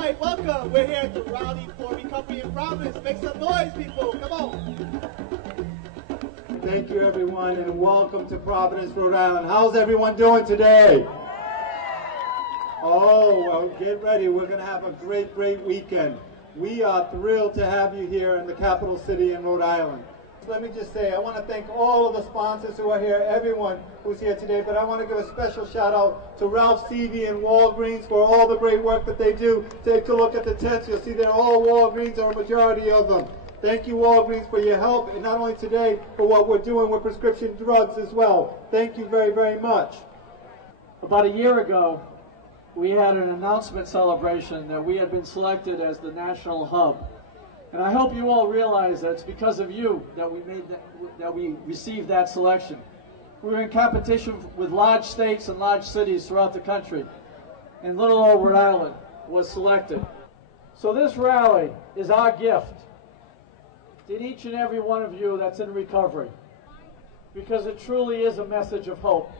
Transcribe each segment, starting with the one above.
right, welcome. We're here at the Rally4Recovery in Providence. Make some noise, people. Come on. Thank you, everyone, and welcome to Providence, Rhode Island. How's everyone doing today? Oh, well, get ready. We're going to have a great, great weekend. We are thrilled to have you here in the capital city in Rhode Island. Let me just say, I want to thank all of the sponsors who are here, everyone who's here today, but I want to give a special shout out to Ralph Seavey and Walgreens for all the great work that they do. Take a look at the tents. You'll see they're all Walgreens, or a majority of them. Thank you, Walgreens, for your help, and not only today, but what we're doing with prescription drugs as well. Thank you very, very much. About a year ago, we had an announcement celebration that we had been selected as the national hub. And I hope you all realize that it's because of you that we received that selection. We were in competition with large states and large cities throughout the country, and little old Rhode Island was selected. So this rally is our gift to each and every one of you that's in recovery, because it truly is a message of hope.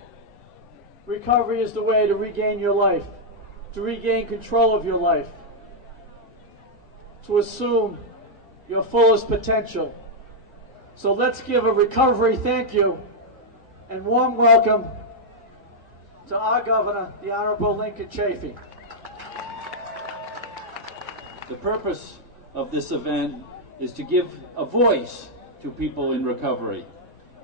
Recovery is the way to regain your life, to regain control of your life, to assume your fullest potential. So let's give a recovery thank you and warm welcome to our governor, the Honorable Lincoln Chafee. The purpose of this event is to give a voice to people in recovery.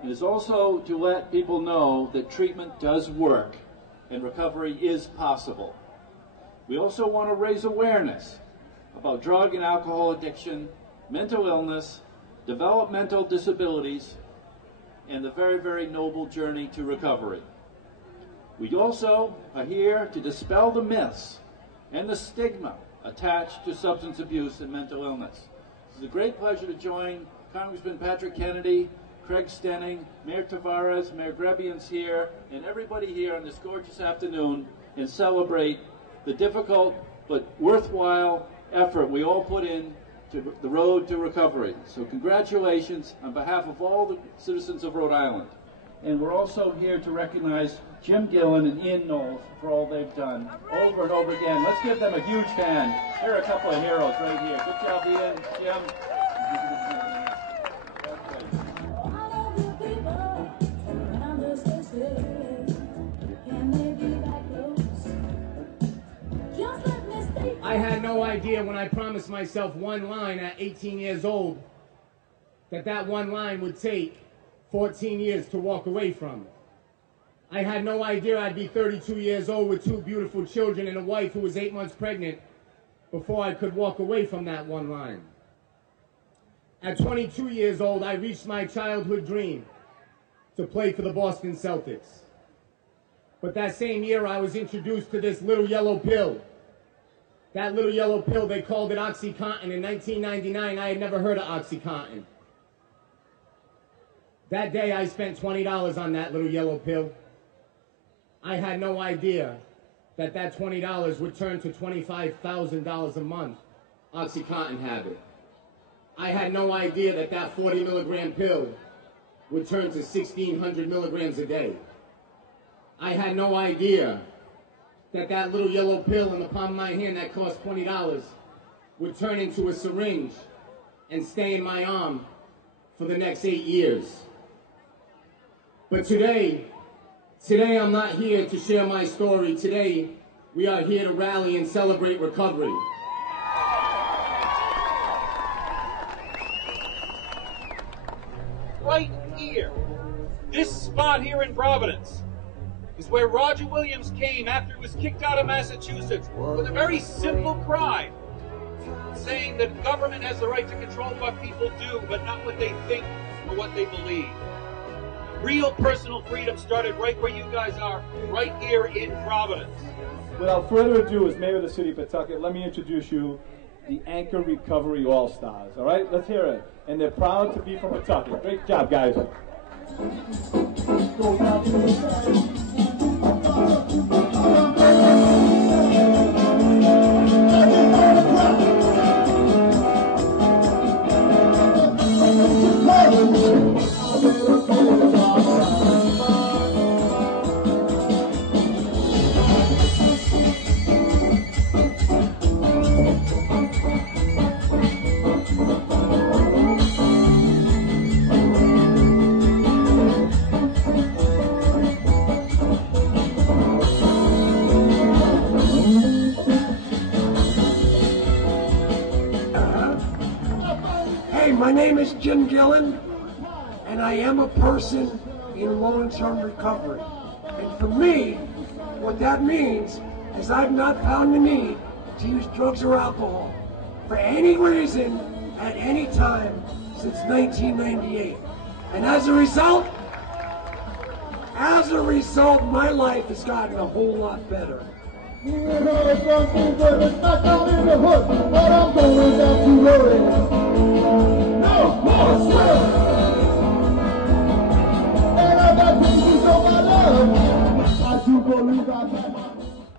It is also to let people know that treatment does work and recovery is possible. We also want to raise awareness about drug and alcohol addiction, mental illness, developmental disabilities, and the very, very noble journey to recovery. We also are here to dispel the myths and the stigma attached to substance abuse and mental illness. It's a great pleasure to join Congressman Patrick Kennedy, Craig Stenning, Mayor Tavares, Mayor Grebian's here, and everybody here on this gorgeous afternoon and celebrate the difficult but worthwhile effort we all put in to the road to recovery. So congratulations on behalf of all the citizens of Rhode Island. And we're also here to recognize Jim Gillen and Ian Knowles for all they've done over and over again. Let's give them a huge hand. Here are a couple of heroes right here. Good job, Ian, Jim. I had no idea when I promised myself one line at 18 years old that one line would take 14 years to walk away from. I had no idea I'd be 32 years old with two beautiful children and a wife who was 8 months pregnant before I could walk away from that one line. At 22 years old, I reached my childhood dream to play for the Boston Celtics. But that same year, I was introduced to this little yellow pill. That little yellow pill, they called it OxyContin. In 1999, I had never heard of OxyContin. That day, I spent $20 on that little yellow pill. I had no idea that $20 would turn to $25,000 a month, OxyContin habit. I had no idea that 40 milligram pill would turn to 1,600 milligrams a day. I had no idea that little yellow pill in the palm of my hand that cost $20 would turn into a syringe and stay in my arm for the next 8 years. But today I'm not here to share my story. Today, we are here to rally and celebrate recovery. Right here, this spot here in Providence, is where Roger Williams came after he was kicked out of Massachusetts with a very simple cry, saying that government has the right to control what people do, but not what they think or what they believe. Real personal freedom started right where you guys are, right here in Providence. Without further ado, as Mayor of the City of Pawtucket, let me introduce you the Anchor Recovery All-Stars. All right, let's hear it. And they're proud to be from Pawtucket. Great job, guys. my name is Jim Gillen, and I am a person in long-term recovery. And for me, what that means is I've not found the need to use drugs or alcohol for any reason at any time since 1998. And as a result, my life has gotten a whole lot better.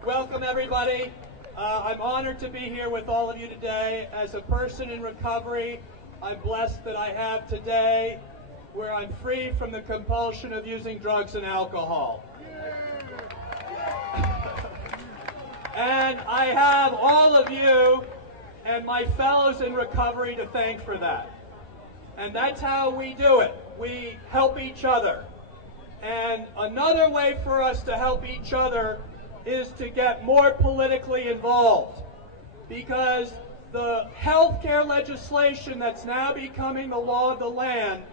Welcome, everybody. I'm honored to be here with all of you today. As a person in recovery, I'm blessed that I have today where I'm free from the compulsion of using drugs and alcohol. And I have all of you and my fellows in recovery to thank for that. And that's how we do it. We help each other. And another way for us to help each other is to get more politically involved, because the healthcare legislation that's now becoming the law of the land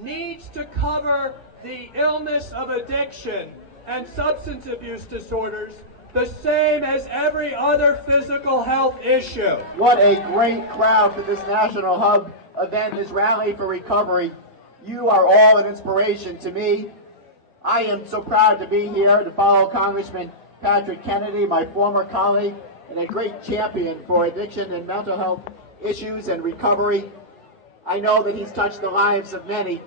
needs to cover the illness of addiction and substance abuse disorders the same as every other physical health issue. What a great crowd for this National Hub event, this Rally for Recovery. You are all an inspiration to me. I am so proud to be here to follow Congressman Patrick Kennedy, my former colleague and a great champion for addiction and mental health issues and recovery. I know that he's touched the lives of many,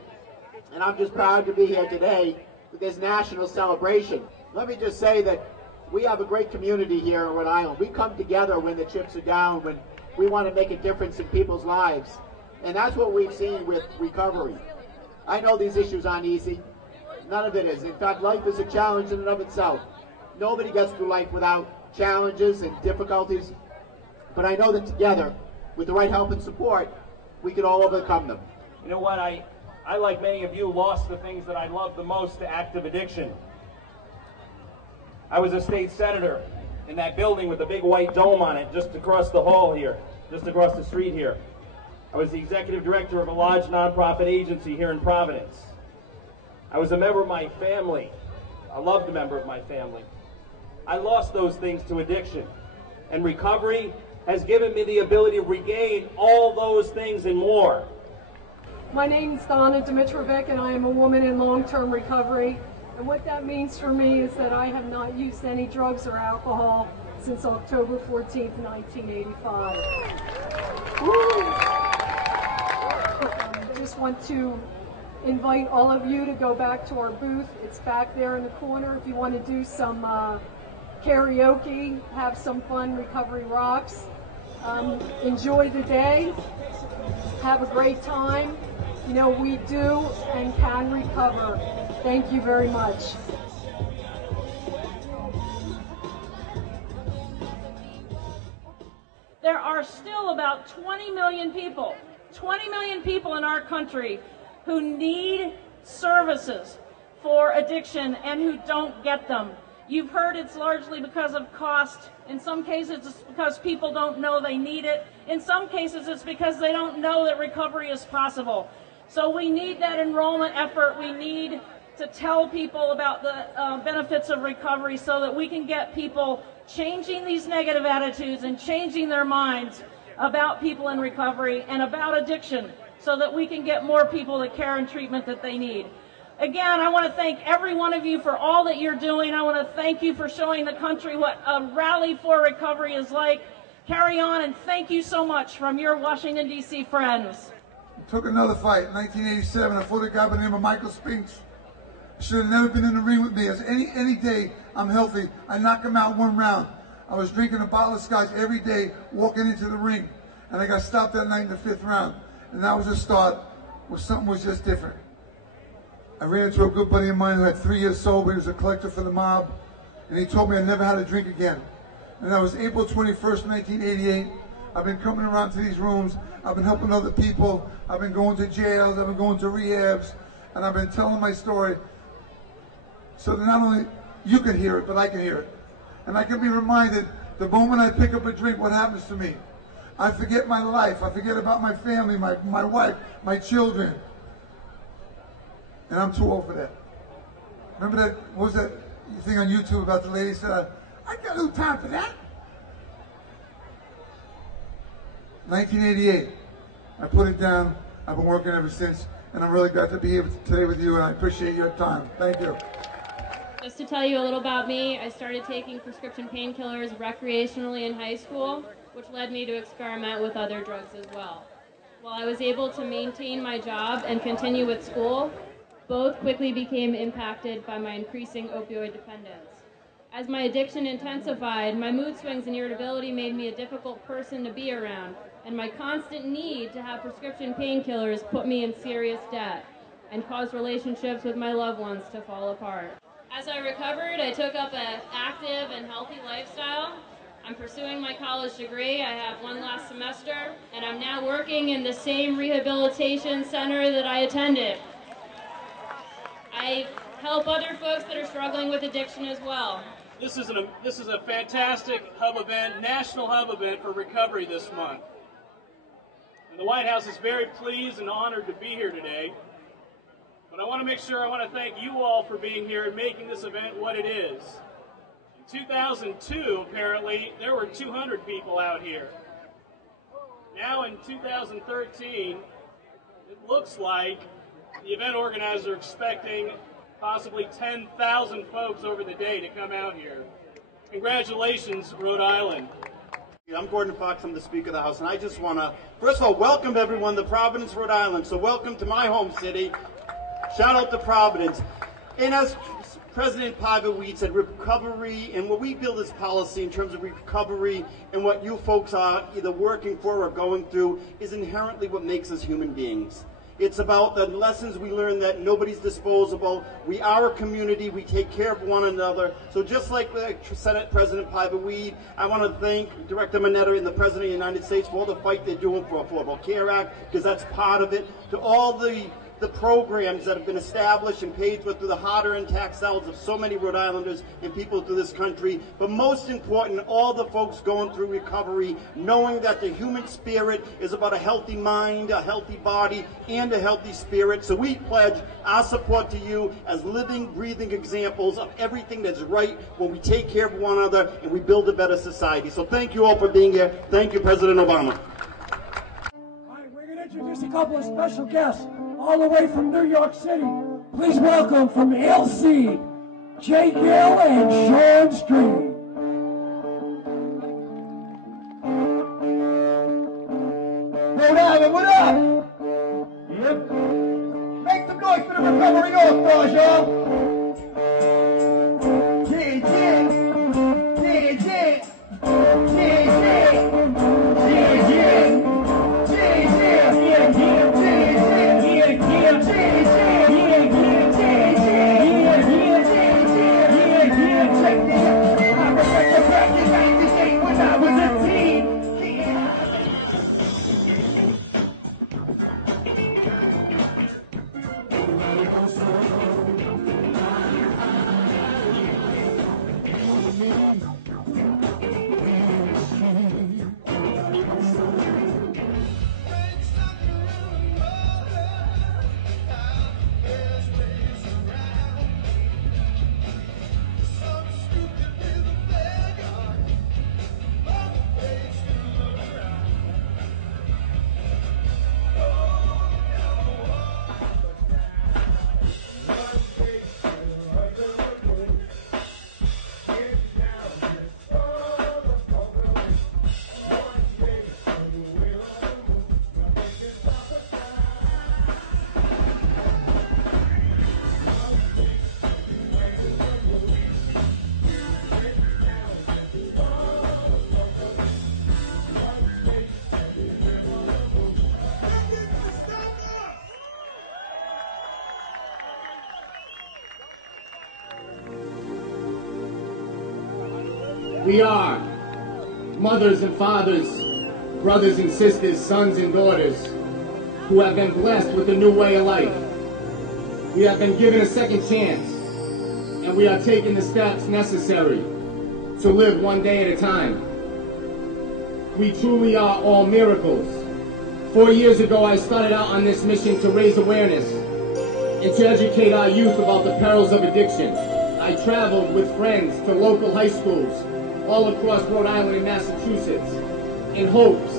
and I'm just proud to be here today with this national celebration. Let me just say that we have a great community here in Rhode Island. We come together when the chips are down, when we want to make a difference in people's lives. And that's what we've seen with recovery. I know these issues aren't easy. None of it is. In fact, life is a challenge in and of itself. Nobody gets through life without challenges and difficulties. But I know that together, with the right help and support, we can all overcome them. You know what? I, like many of you, lost the things that I love the most to active addiction. I was a state senator in that building with the big white dome on it just across the hall here, just across the street here. I was the executive director of a large nonprofit agency here in Providence. I was a member of my family. I loved a member of my family. I lost those things to addiction. And recovery has given me the ability to regain all those things and more. My name is Donna Dimitrovic, and I am a woman in long-term recovery. And what that means for me is that I have not used any drugs or alcohol since October 14th, 1985. I just want to invite all of you to go back to our booth. It's back there in the corner if you want to do some karaoke, have some fun. Recovery rocks. Enjoy the day. Have a great time. You know, we do and can recover. Thank you very much. There are still about 20 million people in our country who need services for addiction and who don't get them. You've heard it's largely because of cost. In some cases, it's because people don't know they need it. In some cases, it's because they don't know that recovery is possible. So we need that enrollment effort. We need to tell people about the benefits of recovery so that we can get people changing these negative attitudes and changing their minds about people in recovery and about addiction so that we can get more people the care and treatment that they need. Again, I want to thank every one of you for all that you're doing. I want to thank you for showing the country what a Rally for Recovery is like. Carry on, and thank you so much from your Washington, D.C. friends. Took another fight in 1987. I fought a guy by the name of Michael Spinks. Should have never been in the ring with me. As any day I'm healthy, I knock him out one round. I was drinking a bottle of scotch every day, walking into the ring, and I got stopped that night in the 5th round. And that was a start where something was just different. I ran into a good buddy of mine who had 3 years sober. He was a collector for the mob, and he told me I never had to drink again. And that was April 21st, 1988. I've been coming around to these rooms. I've been helping other people. I've been going to jails. I've been going to rehabs, and I've been telling my story so that not only you can hear it, but I can hear it. And I can be reminded the moment I pick up a drink, what happens to me. I forget my life. I forget about my family, my wife, my children. And I'm too old for that. Remember that, what was that thing on YouTube about the lady said, I got no time for that. 1988. I put it down. I've been working ever since. And I'm really glad to be here today with you, and I appreciate your time. Thank you. Just to tell you a little about me, I started taking prescription painkillers recreationally in high school, which led me to experiment with other drugs as well. While I was able to maintain my job and continue with school, both quickly became impacted by my increasing opioid dependence. As my addiction intensified, my mood swings and irritability made me a difficult person to be around, and my constant need to have prescription painkillers put me in serious debt and caused relationships with my loved ones to fall apart. As I recovered, I took up an active and healthy lifestyle. I'm pursuing my college degree. I have one last semester, and I'm now working in the same rehabilitation center that I attended. I help other folks that are struggling with addiction as well. This is a fantastic hub event, national hub event for recovery this month. And the White House is very pleased and honored to be here today. But I want to thank you all for being here and making this event what it is. In 2002, apparently, there were 200 people out here. Now in 2013, it looks like the event organizers are expecting possibly 10,000 folks over the day to come out here. Congratulations, Rhode Island. I'm Gordon Fox, I'm the Speaker of the House, and I just want to, first of all, welcome everyone to Providence, Rhode Island. So welcome to my home city. Shout out to Providence. And as President Pavel said, recovery, and what we build as policy in terms of recovery and what you folks are either working for or going through is inherently what makes us human beings. It's about the lessons we learn that nobody's disposable. We are a community. We take care of one another. So just like Senate President Pavel, I want to thank Director Mineta and the President of the United States for all the fight they're doing for Affordable Care Act, because that's part of it, to all the programs that have been established and paid for through the hard-earned tax dollars of so many Rhode Islanders and people through this country. But most important, all the folks going through recovery, knowing that the human spirit is about a healthy mind, a healthy body, and a healthy spirit. So we pledge our support to you as living, breathing examples of everything that's right when we take care of one another and we build a better society. So thank you all for being here. Thank you, President Obama. All right, we're going to introduce a couple of special guests all the way from New York City. Please welcome from LC, Jay Gill and Sean Street. Rhode Island, what up? Yep. Make some noise for the Recovery All-Stars, y'all. Yeah, yeah. Yeah, yeah. Yeah, yeah. Yeah, yeah. Yeah, yeah. Yeah, We are mothers and fathers, brothers and sisters, sons and daughters who have been blessed with a new way of life. We have been given a second chance, and we are taking the steps necessary to live one day at a time. we truly are all miracles. 4 years ago, I started out on this mission to raise awareness and to educate our youth about the perils of addiction. I traveled with friends to local high schools all across Rhode Island and Massachusetts in hopes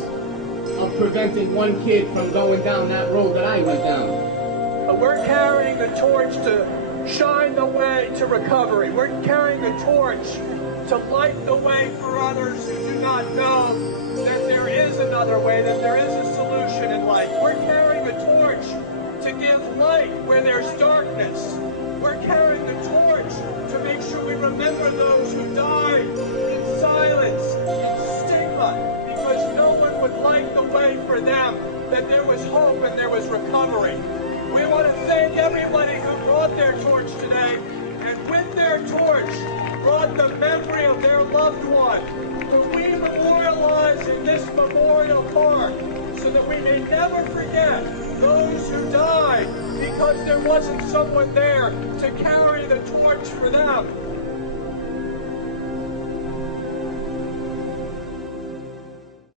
of preventing one kid from going down that road that I went down. We're carrying the torch to shine the way to recovery. We're carrying the torch to light the way for others who do not know that there is another way, that there is a solution in life. We're carrying the torch to give light where there's darkness. We're carrying the torch to make sure we remember those who died in silence, in stigma, because no one would light the way for them, that there was hope and there was recovery. We want to thank everybody who brought their torch today, and with their torch brought the memory of their loved one, who we memorialize in this memorial park, so that we may never forget those who died because there wasn't someone there to carry the torch for them.